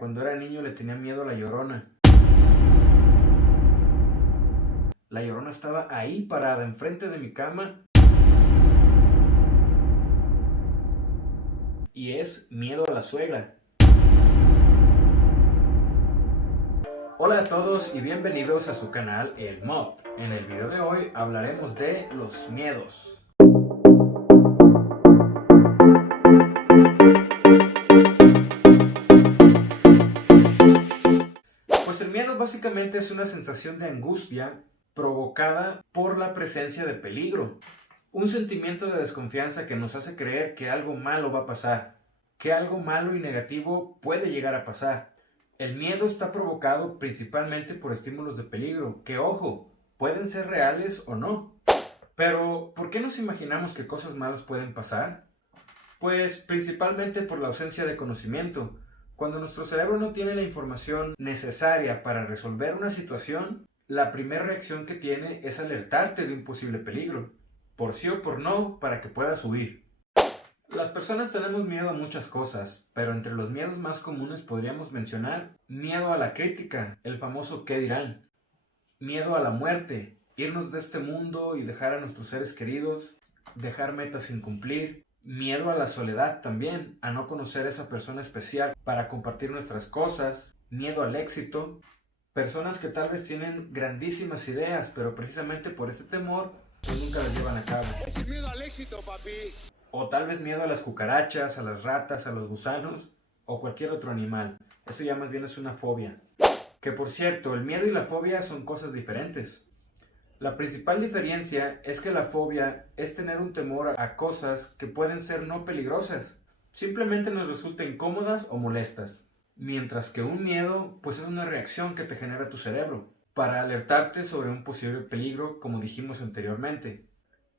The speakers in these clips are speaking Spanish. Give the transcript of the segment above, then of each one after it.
Cuando era niño le tenía miedo a La Llorona. La Llorona estaba ahí parada, enfrente de mi cama. Y es miedo a la suegra. Hola a todos y bienvenidos a su canal El Mob. En el video de hoy hablaremos de los miedos. Pues el miedo básicamente es una sensación de angustia provocada por la presencia de peligro. Un sentimiento de desconfianza que nos hace creer que algo malo va a pasar, que algo malo y negativo puede llegar a pasar. El miedo está provocado principalmente por estímulos de peligro, que ojo, pueden ser reales o no. Pero, ¿por qué nos imaginamos que cosas malas pueden pasar? Pues principalmente por la ausencia de conocimiento. Cuando nuestro cerebro no tiene la información necesaria para resolver una situación, la primera reacción que tiene es alertarte de un posible peligro, por sí o por no, para que puedas huir. Las personas tenemos miedo a muchas cosas, pero entre los miedos más comunes podríamos mencionar miedo a la crítica, el famoso ¿qué dirán? Miedo a la muerte, irnos de este mundo y dejar a nuestros seres queridos, dejar metas sin cumplir. Miedo a la soledad también, a no conocer a esa persona especial para compartir nuestras cosas. Miedo al éxito. Personas que tal vez tienen grandísimas ideas, pero precisamente por este temor, pues nunca las llevan a cabo. Es el miedo al éxito, papi. O tal vez miedo a las cucarachas, a las ratas, a los gusanos o cualquier otro animal. Eso ya más bien es una fobia. Que por cierto, el miedo y la fobia son cosas diferentes. La principal diferencia es que la fobia es tener un temor a cosas que pueden ser no peligrosas. Simplemente nos resultan incómodas o molestas. Mientras que un miedo, pues es una reacción que te genera tu cerebro para alertarte sobre un posible peligro, como dijimos anteriormente.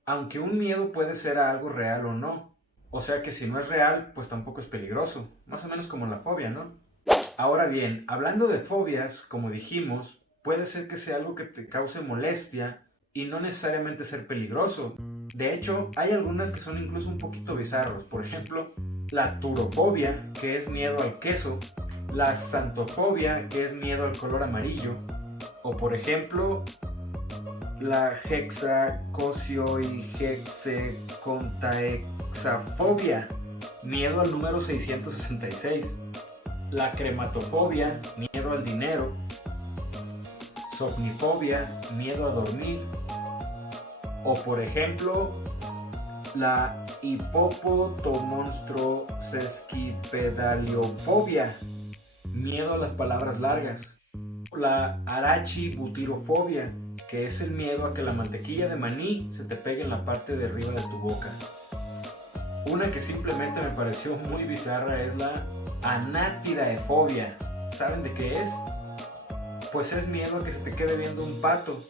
Aunque un miedo puede ser a algo real o no. O sea que si no es real, pues tampoco es peligroso. Más o menos como la fobia, ¿no? Ahora bien, hablando de fobias, como dijimos, puede ser que sea algo que te cause molestia y no necesariamente ser peligroso. De hecho, hay algunas que son incluso un poquito bizarros. Por ejemplo, la turofobia, que es miedo al queso. La xantofobia, que es miedo al color amarillo. O por ejemplo, la hexacosio y hexacontaexafobia, miedo al número 666. La crematofobia, miedo al dinero. Somnifobia, miedo a dormir. O por ejemplo, la hipopotomonstrosesquipedaliofobia, miedo a las palabras largas. La arachibutirofobia, que es el miedo a que la mantequilla de maní se te pegue en la parte de arriba de tu boca. Una que simplemente me pareció muy bizarra es la anatidaefobia. ¿Saben de qué es? Pues es miedo a que se te quede viendo un pato.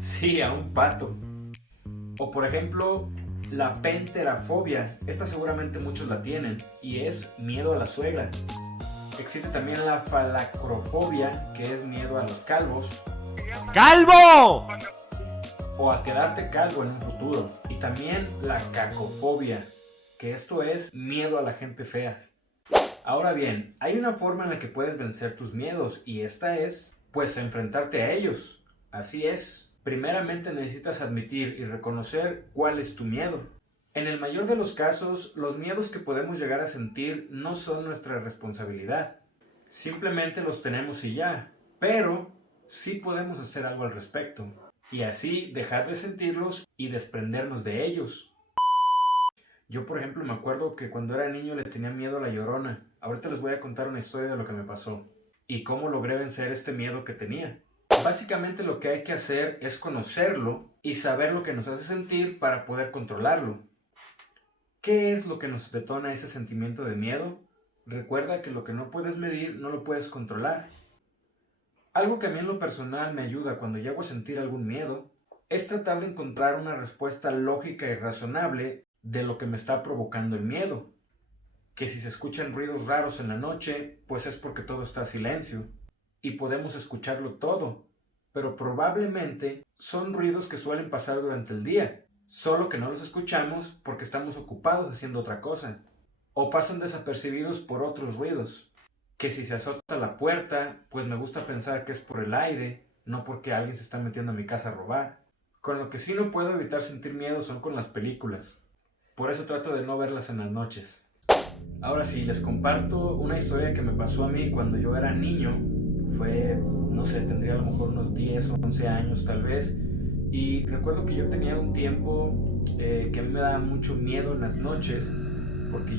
Sí, a un pato. O por ejemplo, la penterafobia. Esta seguramente muchos la tienen y es miedo a la suegra. Existe también la falacrofobia, que es miedo a los calvos. ¡Calvo! O a quedarte calvo en un futuro. Y también la cacofobia, que esto es miedo a la gente fea. Ahora bien, hay una forma en la que puedes vencer tus miedos y esta es, pues, enfrentarte a ellos. Así es, primeramente necesitas admitir y reconocer cuál es tu miedo. En el mayor de los casos, los miedos que podemos llegar a sentir no son nuestra responsabilidad. Simplemente los tenemos y ya, pero sí podemos hacer algo al respecto. Y así dejar de sentirlos y desprendernos de ellos. Yo, por ejemplo, me acuerdo que cuando era niño le tenía miedo a La Llorona. Ahorita les voy a contar una historia de lo que me pasó y cómo logré vencer este miedo que tenía. Básicamente lo que hay que hacer es conocerlo y saber lo que nos hace sentir para poder controlarlo. ¿Qué es lo que nos detona ese sentimiento de miedo? Recuerda que lo que no puedes medir no lo puedes controlar. Algo que a mí en lo personal me ayuda cuando llego a sentir algún miedo es tratar de encontrar una respuesta lógica y razonable de lo que me está provocando el miedo. Que si se escuchan ruidos raros en la noche, pues es porque todo está a silencio y podemos escucharlo todo, pero probablemente son ruidos que suelen pasar durante el día, solo que no los escuchamos porque estamos ocupados haciendo otra cosa, o pasan desapercibidos por otros ruidos. que si se azota la puerta, pues me gusta pensar que es por el aire, no porque alguien se está metiendo a mi casa a robar. Con lo que sí no puedo evitar sentir miedo son con las películas. Por eso trato de no verlas en las noches. Ahora sí, les comparto una historia que me pasó a mí cuando yo era niño. Fue, no sé, tendría a lo mejor unos 10 o 11 años tal vez. Y recuerdo que yo tenía un tiempo que a mí me daba mucho miedo en las noches, porque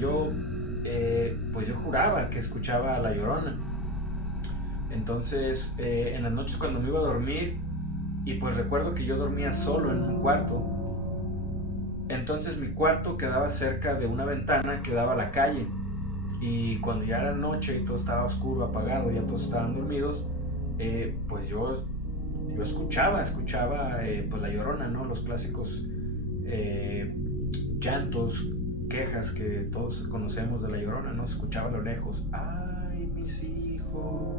pues yo juraba que escuchaba a La Llorona. Entonces, en las noches cuando me iba a dormir, y pues recuerdo que yo dormía solo en un cuarto. Entonces mi cuarto quedaba cerca de una ventana que daba a la calle. Y cuando ya era noche y todo estaba oscuro, apagado, ya todos estaban dormidos, pues yo escuchaba pues La Llorona, ¿no? Los clásicos llantos, quejas que todos conocemos de La Llorona, ¿no? Escuchaba a lo lejos, ¡ay, mis hijos!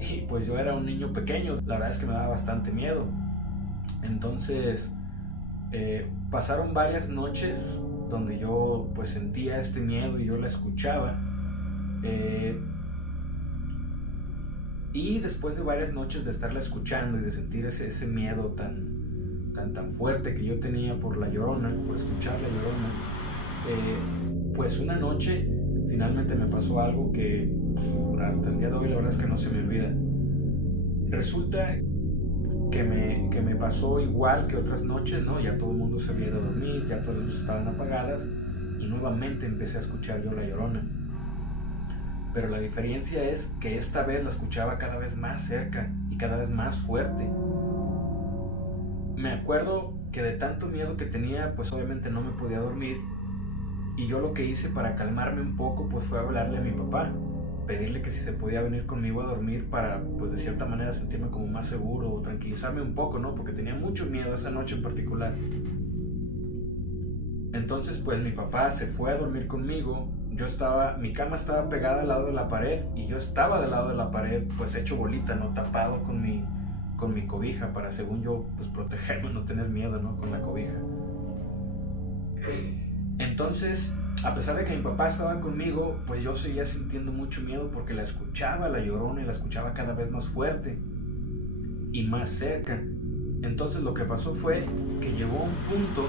Y pues yo era un niño pequeño, la verdad es que me daba bastante miedo. Entonces pasaron varias noches donde yo pues sentía este miedo y yo la escuchaba. Y después de varias noches de estarla escuchando y de sentir ese miedo tan fuerte que yo tenía por La Llorona, por escuchar La Llorona, pues una noche finalmente me pasó algo que hasta el día de hoy la verdad es que no se me olvida. Resulta que me pasó igual que otras noches, ¿no? Ya todo el mundo se había ido a dormir, ya todas las luces estaban apagadas y nuevamente empecé a escuchar yo La Llorona. Pero la diferencia es que esta vez la escuchaba cada vez más cerca y cada vez más fuerte. Me acuerdo que de tanto miedo que tenía, pues obviamente no me podía dormir, y yo lo que hice para calmarme un poco pues fue hablarle a mi papá, pedirle que si se podía venir conmigo a dormir para pues de cierta manera sentirme como más seguro o tranquilizarme un poco, ¿no? Porque tenía mucho miedo esa noche en particular. Entonces pues mi papá se fue a dormir conmigo. Mi cama estaba pegada al lado de la pared y yo estaba del lado de la pared pues hecho bolita, ¿no? Tapado con mi cobija para, según yo, pues protegerme, no tener miedo, ¿no? Con la cobija. Entonces, a pesar de que mi papá estaba conmigo, pues yo seguía sintiendo mucho miedo porque la escuchaba La Llorona y la escuchaba cada vez más fuerte y más cerca. Entonces lo que pasó fue que llegó un punto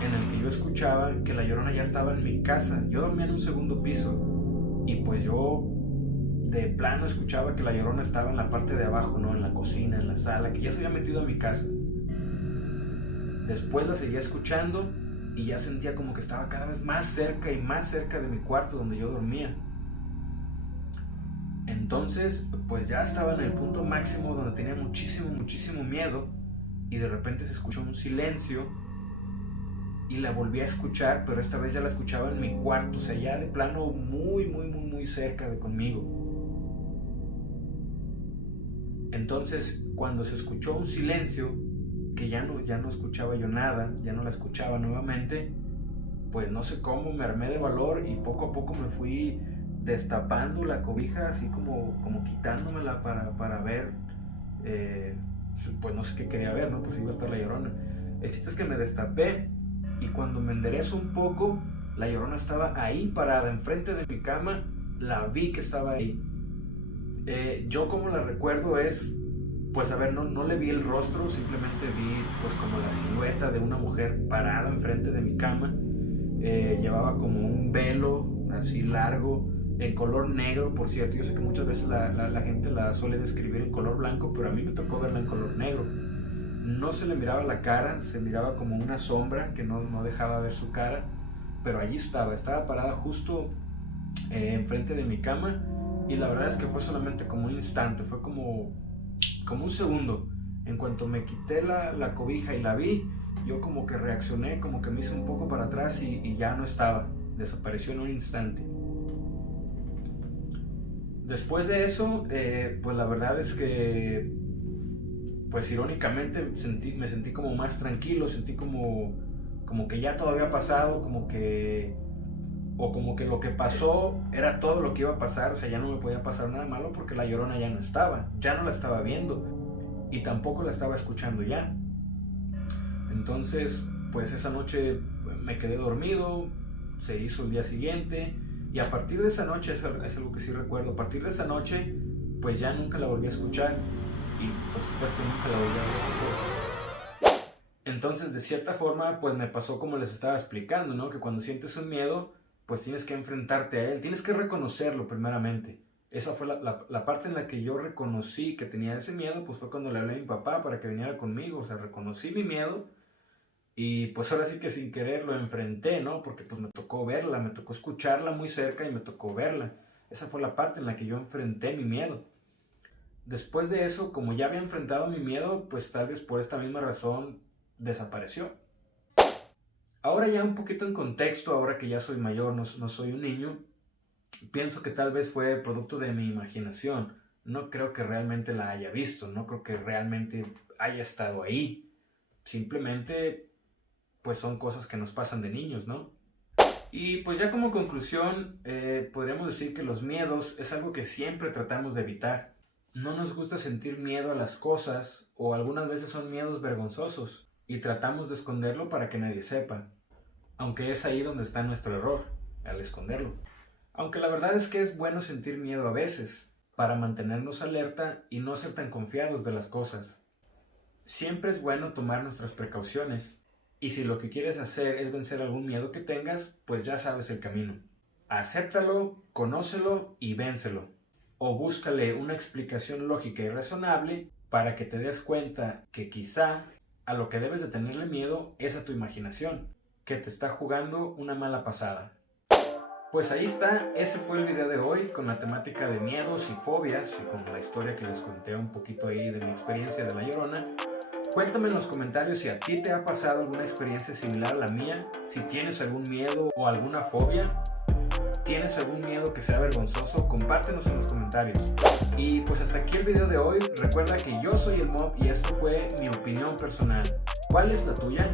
en el que yo escuchaba que La Llorona ya estaba en mi casa. Yo dormía en un segundo piso y pues yo de plano escuchaba que La Llorona estaba en la parte de abajo, ¿no? En la cocina, en la sala, que ya se había metido a mi casa. Después la seguía escuchando y ya sentía como que estaba cada vez más cerca y más cerca de mi cuarto donde yo dormía. Entonces, pues ya estaba en el punto máximo donde tenía muchísimo miedo y de repente se escuchó un silencio y la volví a escuchar, pero esta vez ya la escuchaba en mi cuarto, o sea, ya de plano muy cerca de conmigo. Entonces, cuando se escuchó un silencio, que ya no escuchaba yo nada, ya no la escuchaba nuevamente, pues no sé cómo me armé de valor y poco a poco me fui destapando la cobija, así como quitándomela para ver, pues no sé qué quería ver, ¿no? Pues iba a estar La Llorona. El chiste es que me destapé y cuando me enderezo un poco, La Llorona estaba ahí parada enfrente de mi cama, la vi que estaba ahí. Yo como la recuerdo es, pues a ver, no le vi el rostro, simplemente vi pues como la silueta de una mujer parada enfrente de mi cama. Llevaba como un velo así largo, en color negro, por cierto. Yo sé que muchas veces la gente la suele describir en color blanco, pero a mí me tocó verla en color negro. No se le miraba la cara, se miraba como una sombra que no dejaba ver su cara, pero allí estaba parada justo enfrente de mi cama. Y la verdad es que fue solamente como un instante, fue como un segundo. En cuanto me quité la cobija y la vi, yo como que reaccioné, como que me hice un poco para atrás y ya no estaba, desapareció en un instante. Después de eso, pues la verdad es que, pues irónicamente me sentí como más tranquilo, sentí como que ya todo había pasado, como que lo que pasó era todo lo que iba a pasar, o sea, ya no me podía pasar nada malo porque La Llorona ya no la estaba viendo y tampoco la estaba escuchando ya. Entonces, pues esa noche me quedé dormido, se hizo el día siguiente Y a partir de esa noche, es algo que sí recuerdo, a partir de esa noche, pues ya nunca la volví a escuchar y por supuesto nunca la volví a ver. Entonces, de cierta forma, pues me pasó como les estaba explicando, ¿no? Que cuando sientes un miedo, pues tienes que enfrentarte a él, tienes que reconocerlo primeramente. Esa fue la parte en la que yo reconocí que tenía ese miedo, pues fue cuando le hablé a mi papá para que viniera conmigo. O sea, reconocí mi miedo y pues ahora sí que sin querer lo enfrenté, ¿no? Porque pues me tocó verla, me tocó escucharla muy cerca y me tocó verla. Esa fue la parte en la que yo enfrenté mi miedo. Después de eso, como ya había enfrentado mi miedo, pues tal vez por esta misma razón desapareció. Ahora ya un poquito en contexto, ahora que ya soy mayor, no soy un niño, pienso que tal vez fue producto de mi imaginación. No creo que realmente la haya visto, no creo que realmente haya estado ahí. Simplemente, pues son cosas que nos pasan de niños, ¿no? Y pues ya como conclusión, podríamos decir que los miedos es algo que siempre tratamos de evitar. No nos gusta sentir miedo a las cosas, o algunas veces son miedos vergonzosos, y tratamos de esconderlo para que nadie sepa. Aunque es ahí donde está nuestro error, al esconderlo. Aunque la verdad es que es bueno sentir miedo a veces, para mantenernos alerta y no ser tan confiados de las cosas. Siempre es bueno tomar nuestras precauciones, y si lo que quieres hacer es vencer algún miedo que tengas, pues ya sabes el camino. Acéptalo, conócelo y vénselo. O búscale una explicación lógica y razonable para que te des cuenta que quizá a lo que debes de tenerle miedo es a tu imaginación, que te está jugando una mala pasada. Pues ahí está, ese fue el video de hoy con la temática de miedos y fobias y con la historia que les conté un poquito ahí de mi experiencia de La Llorona. Cuéntame en los comentarios si a ti te ha pasado alguna experiencia similar a la mía, si tienes algún miedo o alguna fobia. ¿Tienes algún miedo que sea vergonzoso? Compártenos en los comentarios. Y pues hasta aquí el video de hoy. Recuerda que yo soy el Mob y esto fue mi opinión personal. ¿Cuál es la tuya?